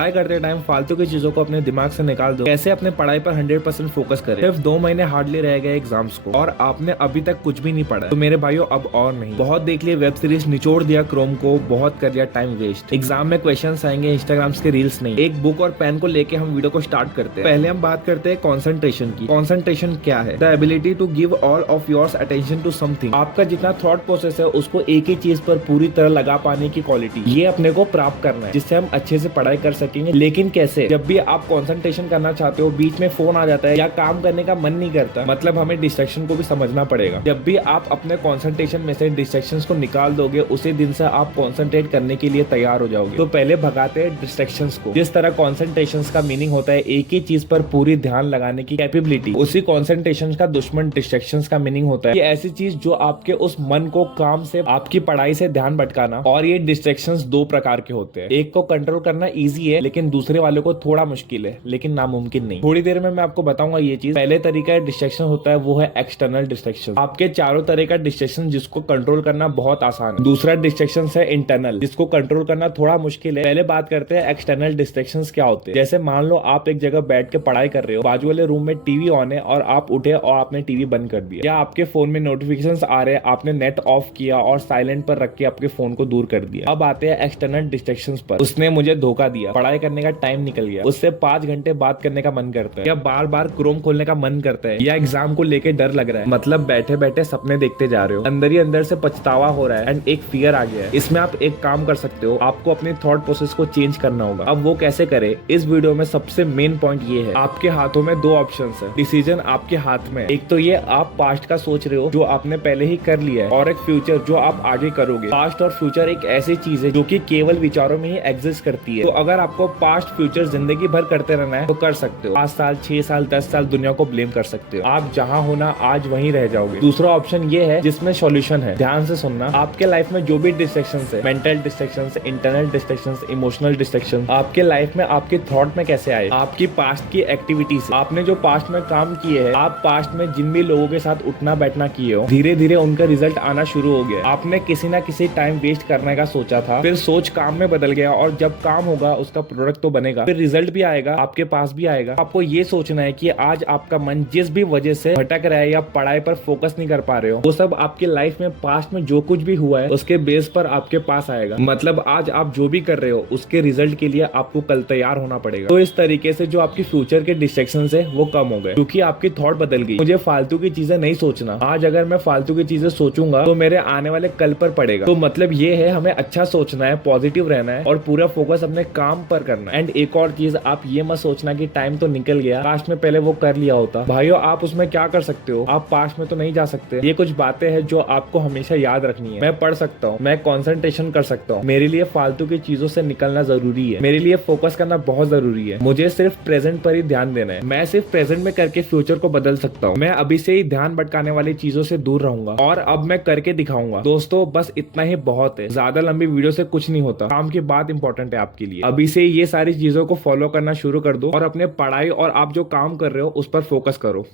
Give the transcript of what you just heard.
पढ़ाई करते टाइम फालतू की चीजों को अपने दिमाग से निकाल दो। कैसे अपने पढ़ाई पर 100% फोकस करें। सिर्फ 2 महीने हार्डली रह गए एग्जाम्स को और आपने अभी तक कुछ भी नहीं पढ़ा। तो मेरे भाइयों अब और नहीं, बहुत देख लिए वेब सीरीज, निचोड़ दिया क्रोम को, बहुत कर दिया टाइम वेस्ट। एग्जाम में क्वेश्चंस आएंगे, इंस्टाग्राम के रील्स नहीं। एक बुक और पेन को लेके हम वीडियो को स्टार्ट करते हैं। पहले हम बात करते हैं कॉन्सेंट्रेशन की। कॉन्सेंट्रेशन क्या है? The ability to give all of yours attention to something. आपका जितना थॉट प्रोसेस है उसको एक ही चीज पर पूरी तरह लगा पाने की क्वालिटी, ये अपने को प्राप्त करना है, जिससे हम अच्छे से पढ़ाई कर सकेंगे। लेकिन कैसे? जब भी आप कंसंट्रेशन करना चाहते हो, बीच में फोन आ जाता है या काम करने का मन नहीं करता, मतलब हमें डिस्ट्रैक्शन को भी समझना पड़ेगा। जब भी आप अपने कंसंट्रेशन में से डिस्ट्रैक्शंस को निकाल दोगे, उसी दिन से आप कंसंट्रेट करने के लिए तैयार हो जाओगे। तो पहले भगाते हैं डिस्ट्रैक्शंस को। जिस तरह कंसंट्रेशन का मीनिंग होता है एक ही चीज पर पूरी ध्यान लगाने की कैपेबिलिटी, उसी कंसंट्रेशन का दुश्मन डिस्ट्रैक्शंस का मीनिंग होता है कि ऐसी चीज जो आपके उस मन को काम से, आपकी पढ़ाई से ध्यान भटकाना। और ये डिस्ट्रैक्शंस दो प्रकार के होते हैं। एक को कंट्रोल करना इजी है, लेकिन दूसरे वाले को थोड़ा मुश्किल है, लेकिन नामुमकिन नहीं। थोड़ी देर में मैं आपको बताऊंगा ये चीज। पहले तरीका डिस्ट्रैक्शन होता है वो है एक्सटर्नल डिस्ट्रैक्शन। आपके चारों तरह का डिस्ट्रैक्शन जिसको कंट्रोल करना बहुत आसान है। दूसरा डिस्ट्रैक्शन है इंटरनल, जिसको कंट्रोल करना थोड़ा मुश्किल है। पहले बात करते हैं एक्सटर्नल डिस्ट्रैक्शन क्या होते हैं। जैसे मान लो आप एक जगह बैठ के पढ़ाई कर रहे हो, बाजू वाले रूम में टीवी ऑन है और आप उठे और आपने टीवी बंद कर दिया, या आपके फोन में नोटिफिकेशंस आ रहे हैं, आपने नेट ऑफ किया और साइलेंट पर रख के आपके फोन को दूर कर दिया। अब आते हैं एक्सटर्नल डिस्ट्रैक्शंस पर। उसने मुझे धोखा दिया, पढ़ाई करने का टाइम निकल गया, उससे 5 घंटे बात करने का मन करता है, या बार बार क्रोम खोलने का मन करता है, या एग्जाम को लेके डर लग रहा है, मतलब बैठे बैठे सपने देखते जा रहे हो, अंदर ही अंदर से पछतावा हो रहा है एंड एक फियर आ गया है। इसमें आप एक काम कर सकते हो, आपको अपने थॉट प्रोसेस को चेंज करना होगा। अब वो कैसे करे, इस वीडियो में सबसे मेन पॉइंट ये है, आपके हाथों में 2 ऑप्शंस है। डिसीजन आपके हाथ में। एक तो ये आप पास्ट का सोच रहे हो जो आपने पहले ही कर लिया है, और एक फ्यूचर जो आप आगे करोगे। पास्ट और फ्यूचर एक ऐसी चीज है जो कि केवल विचारों में ही एग्जिस्ट करती है। तो अगर आपको पास्ट फ्यूचर जिंदगी भर करते रहना है तो कर सकते हो। 5 साल 6 साल 10 साल दुनिया को ब्लेम कर सकते हो। आप जहां होना आज वहीं रह जाओगे। दूसरा ऑप्शन ये है जिसमें सॉल्यूशन है। ध्यान से सुनना, आपके लाइफ में जो भी डिस्ट्रैक्शन है, mental distraction, internal distraction, emotional distraction, आपके लाइफ में आपके थॉट में कैसे आए, आपकी पास्ट की एक्टिविटी से, आपने जो पास्ट में काम किए हैं, आप पास्ट में जिन भी लोगों के साथ उठना बैठना किए हो, धीरे धीरे उनका रिजल्ट आना शुरू हो गया। आपने किसी ना किसी टाइम वेस्ट करने का सोचा था, फिर सोच काम में बदल गया, और जब काम होगा उसका प्रोडक्ट तो बनेगा, फिर रिजल्ट भी आएगा, आपके पास भी आएगा। आपको ये सोचना है कि आज आपका मन जिस भी वजह से भटक रहा है या पढ़ाई पर फोकस नहीं कर पा रहे हो, वो सब आपके लाइफ में पास्ट में जो कुछ भी हुआ है उसके बेस पर आपके पास आएगा। मतलब आज आप जो भी कर रहे हो उसके रिजल्ट के लिए आपको कल तैयार होना पड़ेगा। तो इस तरीके से जो आपकी फ्यूचर के डिस्ट्रैक्शन है वो कम हो गए, क्योंकि आपकी थॉट बदल गई। मुझे फालतू की चीजें नहीं सोचना। आज अगर मैं फालतू की चीजें सोचूंगा तो मेरे आने वाले कल पर पड़ेगा। तो मतलब ये है, हमें अच्छा सोचना है, पॉजिटिव रहना है और पूरा फोकस अपने काम पर करना है। एंड एक और चीज, आप ये मत सोचना कि टाइम तो निकल गया, पास्ट में पहले वो कर लिया होता। भाइयों आप उसमें क्या कर सकते हो, आप पास्ट में तो नहीं जा सकते। ये कुछ बातें हैं जो आपको हमेशा याद रखनी है। मैं पढ़ सकता हूँ, मैं कंसंट्रेशन कर सकता हूँ, मेरे लिए फालतू की चीजों से निकलना जरूरी है, मेरे लिए फोकस करना बहुत जरूरी है, मुझे सिर्फ प्रेजेंट पर ही ध्यान देना है, मैं सिर्फ प्रेजेंट में करके फ्यूचर को बदल सकता हूँ, मैं अभी से ही ध्यान भटकाने वाली चीजों से दूर रहूंगा और अब मैं करके दिखाऊंगा। दोस्तों बस इतना ही बहुत है, ज्यादा लंबी वीडियो से कुछ नहीं होता। काम की बात इंपॉर्टेंट है आपके लिए। अभी से ये सारी चीजों को फॉलो करना शुरू कर दो और अपने पढ़ाई और आप जो काम कर रहे हो उस पर फोकस करो।